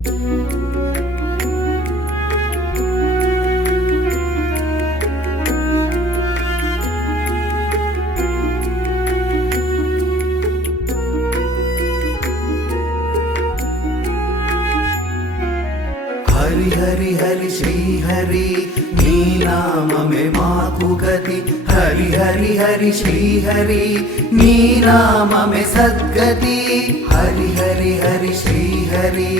హరి హరి హరి శ్రీ హరి నీ నామమే మాకు గతి. హరి హరి హరి శ్రీ హరి నీ నామమే సద్గతి. హరి హరి హరి శ్రీ హరి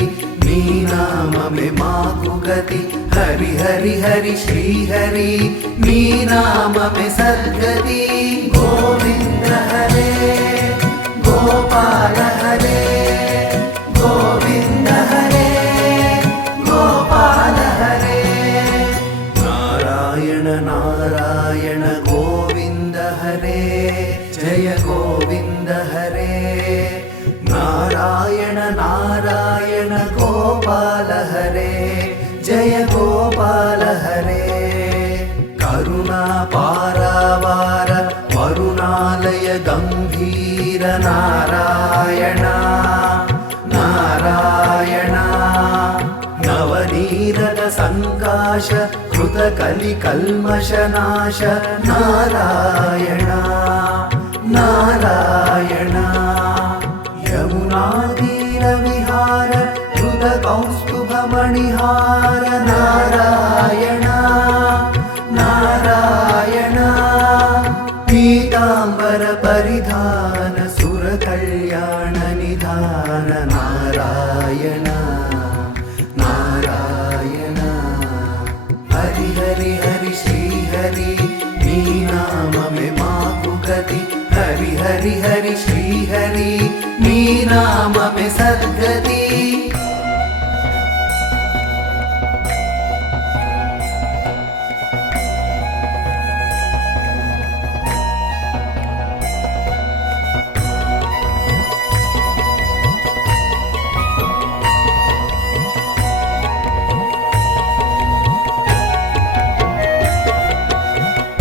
నీ నామమే మాకు గతి. హరి హరి హరి శ్రీ హరి నీ నామమే సద్గతి. గోవింద హరే గోపాల హరే గోవింద హరే గోపాల హరే. నారాయణ నారాయణ గోవింద హరే జయ గోవింద హరే. నారాయణ నారాయణ గోపాల హరే జయ గోపాల హరే. కరుణా పారావార వరుణాలయ గంభీర నారాయణ నారాయణ. నవనీరద సంకాశ కృత కలి కల్మషనాశ నారాయణ నారాయణ. యమునా తీర విహార కృత కౌస్తుభ మణిహార నారాయణ నారాయణ. పీతాంబర పరిధాన సుర కళ్యాణ నిధాన నారాయణ నారాయణ. హరి హరి హరి శ్రీ హరి నీ నామమే మాకు గతి. హరి హరి హరి శ్రీ హరి నీ నామమే సద్గతి.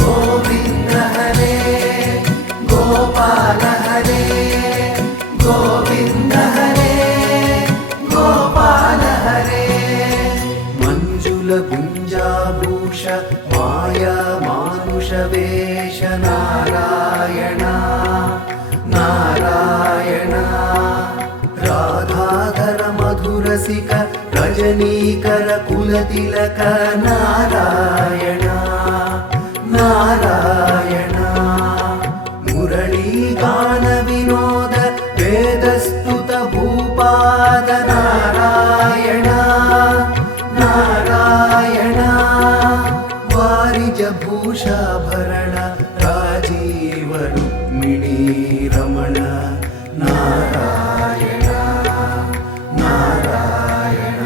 గోవింద హరే గోపాల హరే గోవింద హరే గోపాల హరే. మంజుల గుంజాభూష మాయా మానుష వేష నారాయణ నారాయణ. రాధాధర మధురసిక రజనీకర కులతిలక నారాయణ నారాయణ. మురళీగాన వినోద వేదస్తుత భూపాద నారాయణ నారాయణ. వారిజ భూషాభరణ రాజీవ రుక్మిణీ రమణ నారాయణ నారాయణ.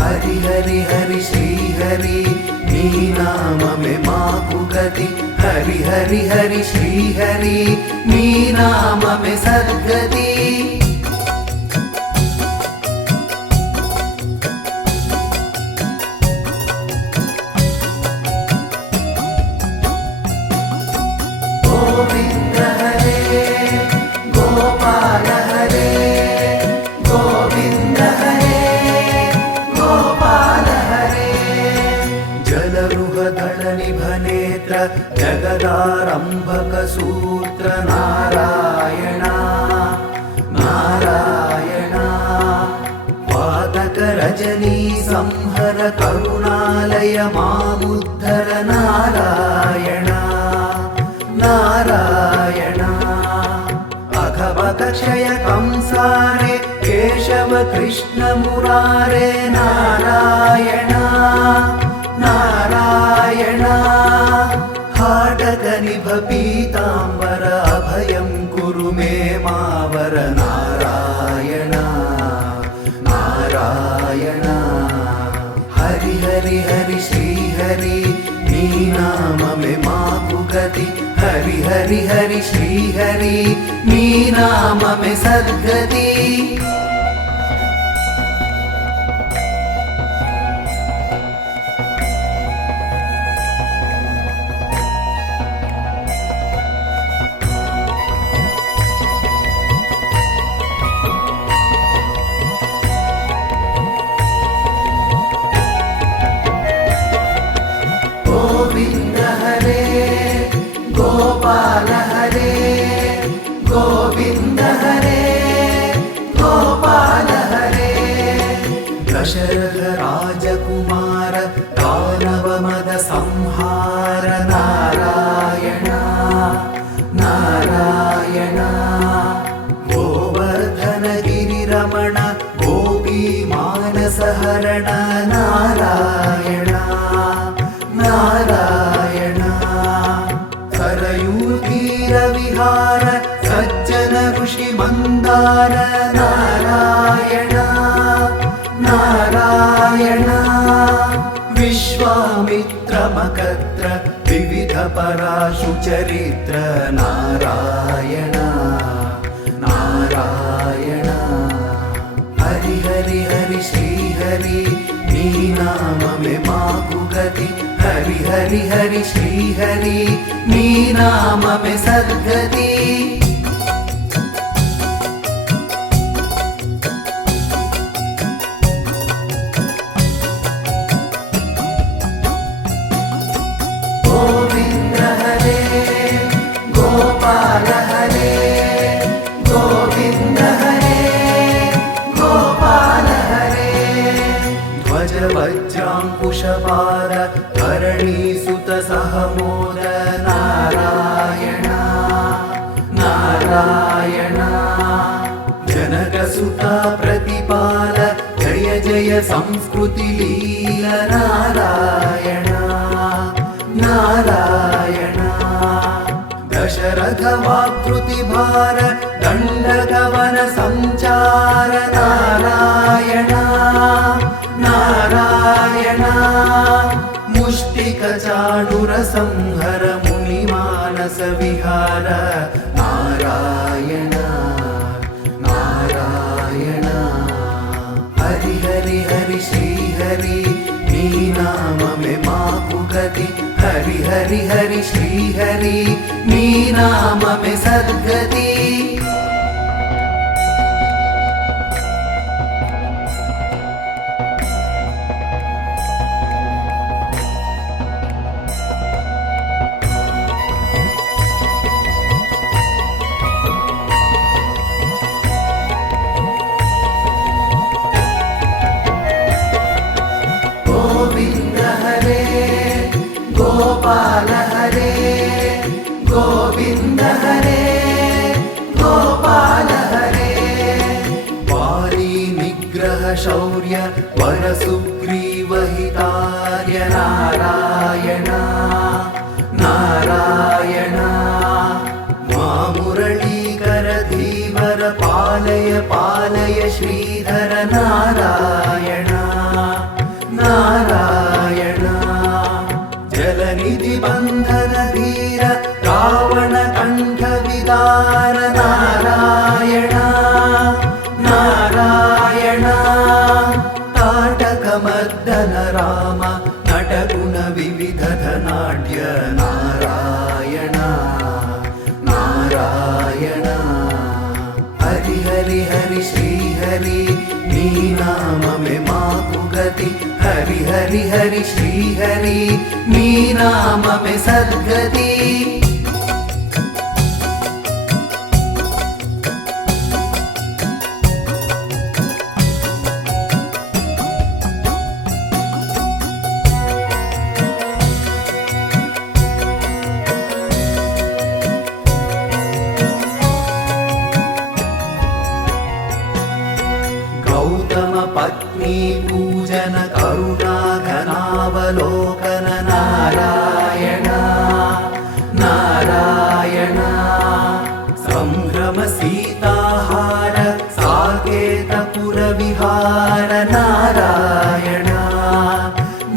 హరి హరి హరి శ్రీ హరి నీ నామమే మాకు గతి. హరి హరి హరి శ్రీ హరి నీ నామమే సద్గతి. గోవింద హరే గోపాల హరే గోవింద హరే గోపాల హరే. జలరుహదళ నిభనేత్ర జగదారంభక సూత్ర నారాయణ నారాయణ. పాతక రజనీ సంహర కరుణాలయ మాముద్ధర నారాయణ నారాయణ. అఘవక క్షయ కంసారే కేశవ కృష్ణ మురారే నారాయణ నారాయణ. హాటక నిభ పీతాంబర అభయం కురు మే మావర నారాయణ నారాయణ. హరి హరి హరి శ్రీ హరి నీ నామమే మాకు గతి. హరి హరి హరి శ్రీ హరి నీ నామమే సద్గతి. योगी मानसहरण नारायण नारायण सरयूतीरविहार सज्जन ऋषि मंदार नारायण नारायण विश्वामित्र मकत्र विविध पराशु चरित्र नारायण नारायण हरि हरि हरि श्री हरि नी नाम में माकु गति हरि हरि हरि श्री हरि नी नाम में सद्गति गोविंद हरे गोपाल हरे गोविंद हरे गोपाल हरे ध्वज वज्रांकुशपाद धरणी सुत सहमोद नारायण नारायण जनक सुत प्रतिपाल जय जय संस्कृति लीला नारायण नारायण दशरथ वाकृति भार दंडगवन संचार नारायण नारायण मुष्टिक चाणुर संहर मुनि मानस विहार नारायण नारायण हरि हरि हरि श्री हरि नी नाम में माकु गति हरि हरि हरि श्री हरि नी नाम में सद्गति गोविंद हरे गोपाल हरे गोविंद हरे गोपाल हरे वाली निग्रह शौर्य वर सुग्रीव हितार्य नारायण नारायण मुरलीकर धीवर पालय पालय श्रीधर नारायण नारायण जलनिधि बंधन धीर रावण कंठ विदार नारायण नारायण ताटक मर्दन राम नटगुण विविध धनाढ्य नारायण नारायण हरि हरि हरि श्री हरि नी नाम में माकु गति हरि हरि हरि श्री हरि नी नाम में सद्गति गौतम पत्नी पूजन करुणा घनावलोकन नारायण नारायण संभ्रम सीताहार साकेत पुर विहार नारायण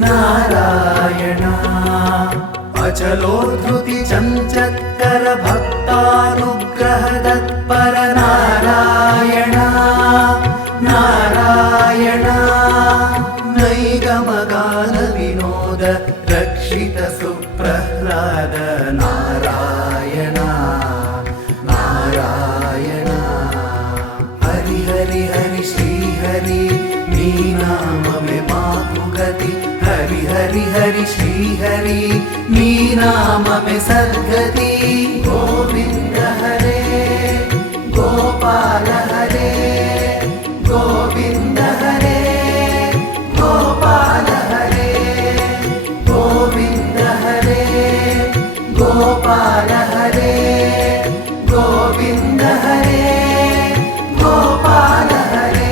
नारायण अचलोद्धृति चंचत्कर भक्तानुग्रह तत्पर नारायण नारायण नैगमगान विनोद रक्षित सुप्रह्लाद नारायण नारायण हरि हरि हरि श्री हरि नी नाम में माकु गति हरि हरि हरि श्री हरि नी नाम में सद्गति गोविंद हरे गोपाल हरे गोविंद हरे गोपाल हरे गोविंद हरे गोपाल हरे गोविंद हरे गोपाल हरे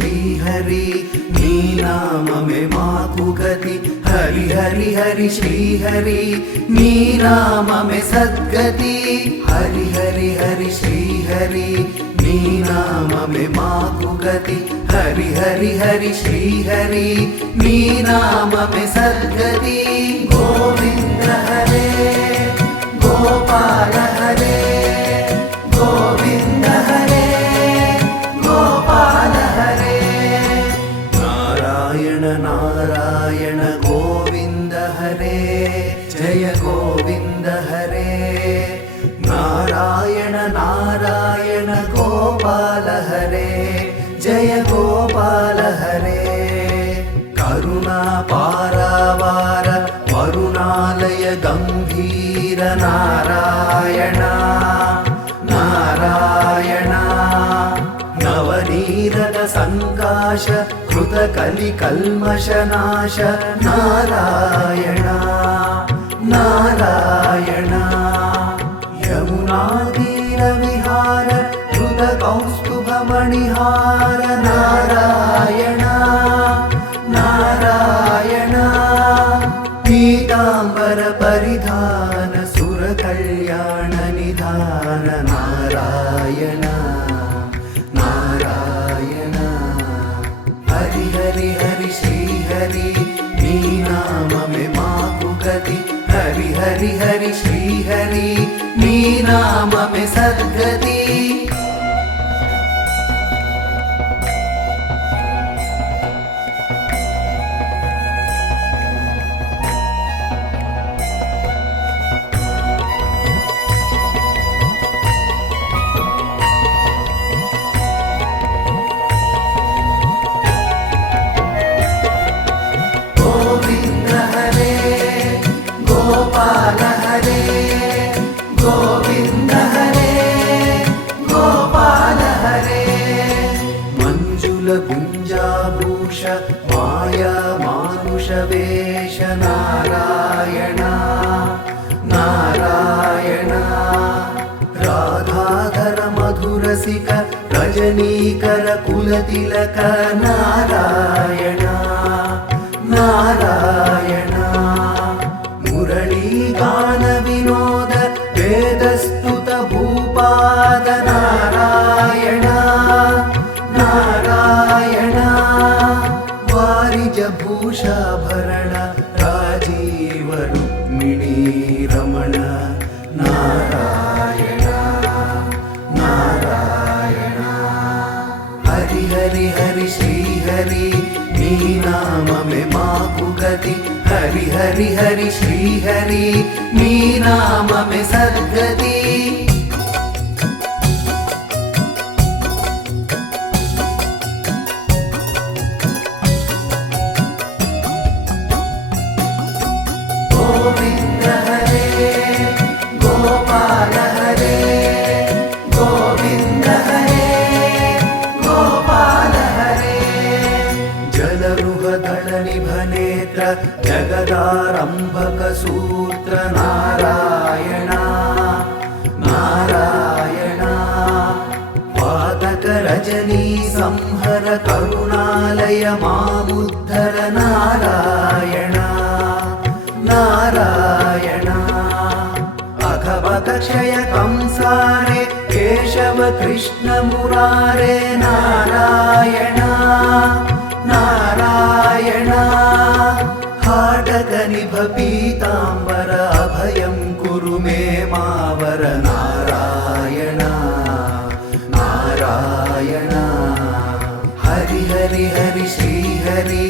శ్రీహరి నీ నామమే మాకు గతి హరి హరి హరి శ్రీహరి నీ నామమే సద్గతి హరి హరి హరి శ్రీహరి నీ నామమే మాకు గతి హరి హరి హరి శ్రీహరి నీ నామమే సద్గతి గోవింద హరే గోపాల హరే గోవింద హరే గోపాల హరే నారాయణ నారాయణ గోవింద హరే జయ గోవింద హరే నారాయణ నారాయణ గోపాల హరే జయ గోపాల హరే కరుణా పారావార వరుణాలయ గంభీర నారాయణ నారాయణ నవనీరద సంకాశ కృత కలి కల్మషనాశ నారాయణ నారాయణ యమునా తీర విహార కృత కౌస్తుభ మణిహార నారాయణ నారాయణ పీతాంబర పరిధాన సుర కళ్యాణ నిధాన నారాయణ నారాయణ హరి హరి హరి శ్రీహరి నీ నామమే మాకు గతి హరి హరి హరి శ్రీహరి నీ నామమే సద్గతి గోవింద హరే గోపాల హరే గోవింద హరే గోపాల హరే మంజుల గుంజాభూష మాయా మానుష వేష నారాయణ నారాయణ రాధాధర మధురసిక రజనీకర కులతిలక నారాయణ నారాయణ మురళీగాన వినోద వేదస్తుత భూపాద నారాయణ నారాయణ వారిజ భూషాభరణ రాజీవ రుక్మిణీ రమణ నారాయణ నారాయణ హరి హరి హరి శ్రీహరి నీ నామమే మాకు గతి హరి హరి హరి శ్రీహరి నీ నామమే సద్గతి గోవింద హరే గోపాల హరే గోవింద హరే గోపాల హరే జలరుహదళ నిభనేత్ర జగదారంభక సూత్ర నారాయణ నారాయణ పాతక రజనీ సంహర కరుణాలయ మాముద్ధర నారాయణ నారాయణ అఘవక క్షయ కంసారే కేశవ కృష్ణ మురారే నారాయణ నారాయణ హాటక నిభ పీతాంబర అభయం కురు మే మావర నారాయణ నారాయణ హరి హరి హరి శ్రీహరి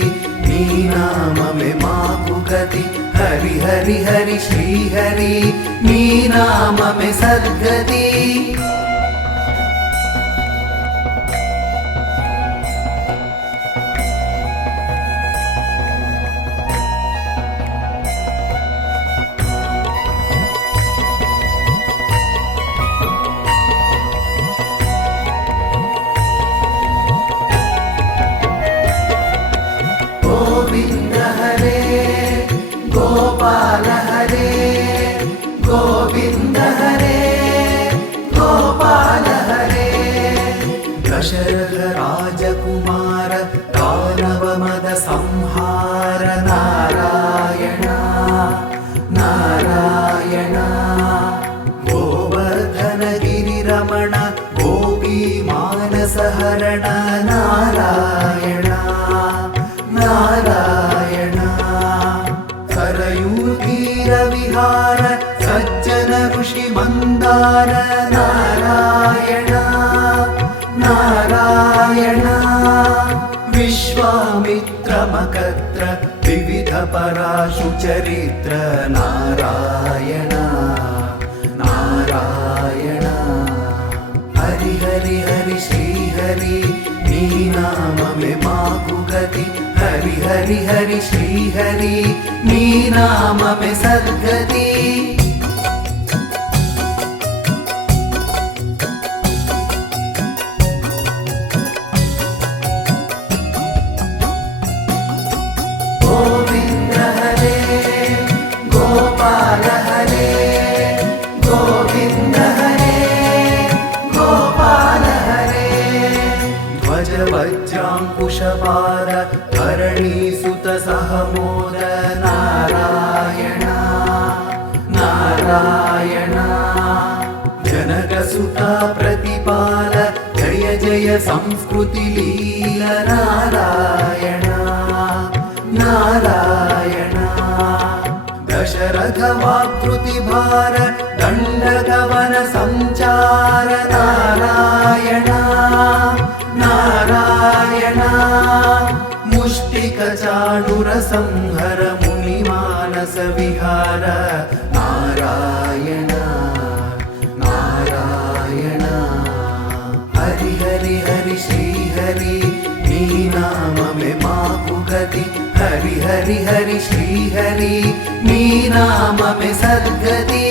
నీ నామమే మాకు గతి హరి హరి హరి శ్రీహరి నీ నామమే సద్గతి గోవింద హరే గోపాల హరే గోవింద హరే గోపాల सर्वत्र विविध पराशु चरित्र नारायण नारायण हरि हरि हरि श्री हरि नी नाम में माकु गति हरि हरि हरि श्री हरि नी नाम में सद्गति गोविंद हरे गोपाल हरे गोविंद हरे गोपाल हरे ध्वज वज्रांकुशपार धरणी सुत सहमोद नारायण नारायण जनक सुता प्रतिपाल जय जय संस्कृति लील नारायण नारायण दशरथ वाकृति भार दंडगवन संचार नारायण नारायण मुष्टिक चाणुर संहर मुनि मानस विहार नारायण नारायण हरि हरि हरि श्री हरि नी नाम में माकु गति हरि हरि हरि श्री हरि नी नाम में सद्गति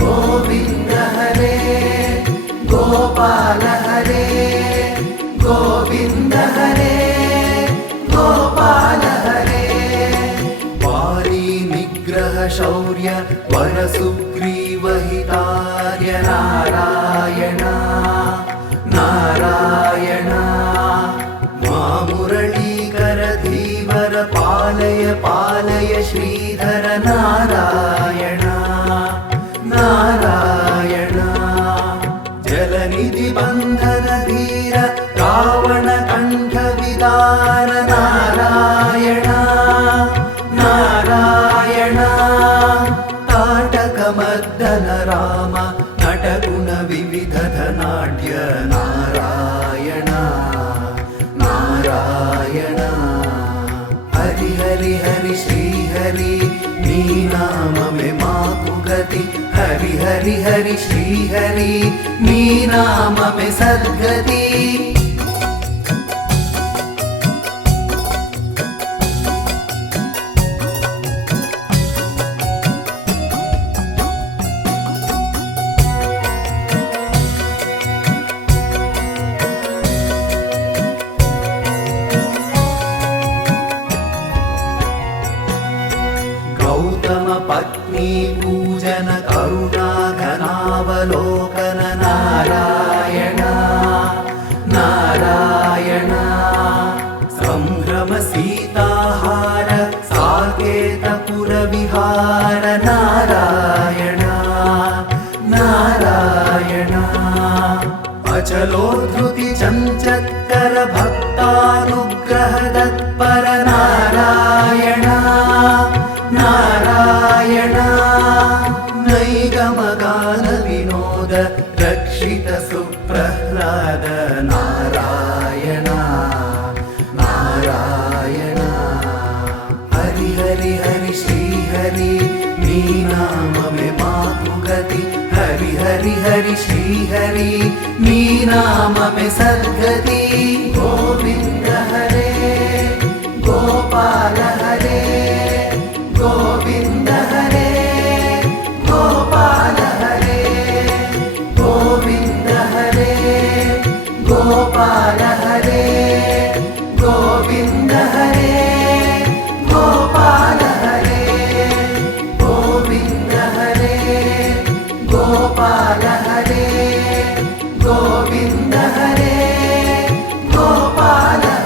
गोविंद हरे गोपाल हरे गोविंद हरे गोपाल हरे वाली निग्रह शौर्य वर सुग्रीव हितार्य नारायण नारायण मुरलीकर धीवर पालय पालय श्रीधर नारायण नारायण जलनिधि बंधन धीर रावण कंठ विदार नारायण नारायण ताटक मर्दन राम नटगुण विविध धनाढ्य नारायण नारायण हरि हरि हरि श्री हरि नी नाम में माकु गति हरि हरि हरि श्री हरि नी नाम में सद्गति गौतम पत्नी पूजन करुणा घनावलोकन नारायण नारायण संभ्रम सीताहार साकेतपुर विहार नारायण नारायण अचलोद्धृति चञ्चत्कर भक्तानुग्रह तत्पर नारायण नारायण नैगमगान विनोद रक्षित सुप्रह्लाद नारायण नारायण हरि हरि हरि श्री हरि नी नाम में माकु गति हरि हरि हरि श्री हरि नी नाम में सद्गति गोविंद हरे गोपाल हरे गोविंद हरे गोपाल हरे गोविंद हरे गोपाल हरे गोविंद हरे